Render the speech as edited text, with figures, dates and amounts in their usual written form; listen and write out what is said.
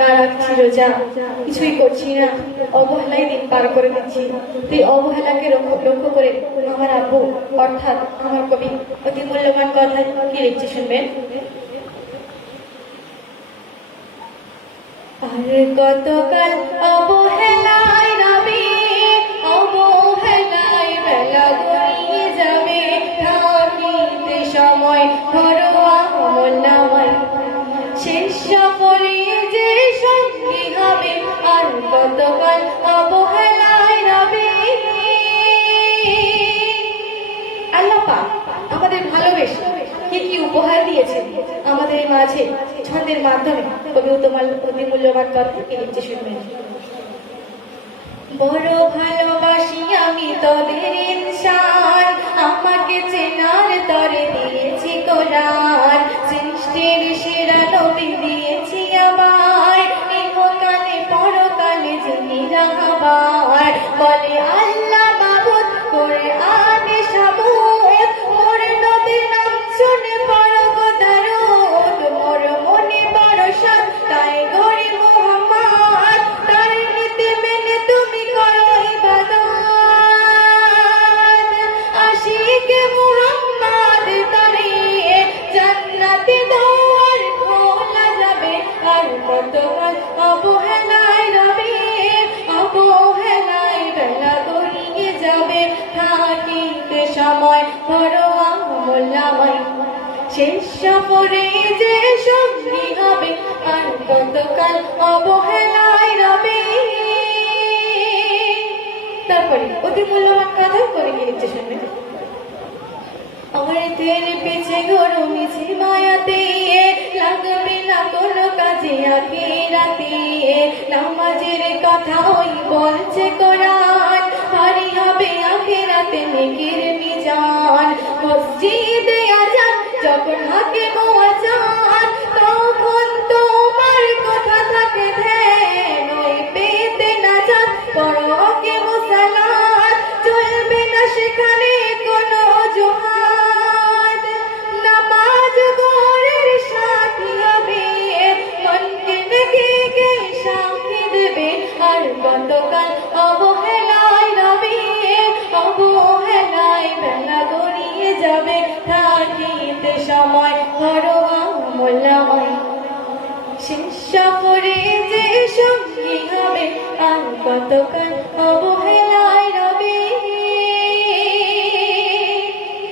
না রাখছি রোজা, কিছুই করছি না, অবহেলায় দিন পার করে দিচ্ছি। তুই অবহেলাকে লক্ষ্য করে আমার আব্বু অর্থাৎ আমার কবি অতি মূল্যবান কথা কি লিখছে শুনবেন। আর গতকাল অবহেলায় রবি, অবহেলায় বেলা গড়িয়ে যাবে, থাকিতে সময় ঘরোয়া আমল নামায়, শেষ সফরে যে সঙ্গী হবে। আর গতকাল অবহেলায় রবি। আল্লাহ পাক আমাদের ভালোবেসে কি কি উপহার দিয়েছেন আমাদের মাঝে ছন্দের মাধ্যমে কবি অতি মূল্যবান কথা কি লিখছে শুনবেন। বড় ভালোবাসি আমি তোদের ইনসান, আমাকে চেনার তরে দিয়েছি কোরআন, সৃষ্টির সেরা নবী দিয়েছি আমার, ইহকালে পরকালে যিনি রাহবার। বলে আল্লাহ মাবুদ করে আনে সাবুত, মোর নবীর নাম শুনে পড়ো গো দরুদ, মোর মনে ভরসা তাই গড়ে মুহাম্মদ, তার নীতি মেনে তুমি করো ইবাদত। আশিকে মুহাম্মদ তারিয়ে জান্নাতে দুয়ার খোলা যাবে। আর কতকাল অবহেলায় রবি, অবহেলায় বেলা গড়িয়ে যাবে, থাকিতে সময় ঘরোয়া আমল নামায়, শেষ সফরে যে সঙ্গী হবে। আর কতকাল অবহেলায় রবি। তারপরে অতি মূল্যবান কথা করে কি লিখছে শুনবেন। অমৃতের পেছে গরু মিছে মায়াতে, লাগবে না কোনো কাজে আখিরাতে, নামাজের কথা ওই বলছে কোরআন, ভারী হবে আখিরাতে নেকির মিজান। মসজিদে আজান যখন হাকে মুয়াজ্জান, তখন তোমার কথা থাকে ধ্যান, ওই পেতে নাজাত পড়ো কে মুসালাত, চলবে না সেখানে কোনো অজুহাত। নামাজ ঘরের সাথী হবে, মনকে নেকিকে সাথী দেবে। আর গতকাল অবহেলায় রবি, অবহেলায় বেলা গড়িয়ে যাবে, থাকিতে সময় ঘরোয়া আমল নামায়, শেষ সফরে যে সঙ্গী হবে। আর গতকাল অবহেলায়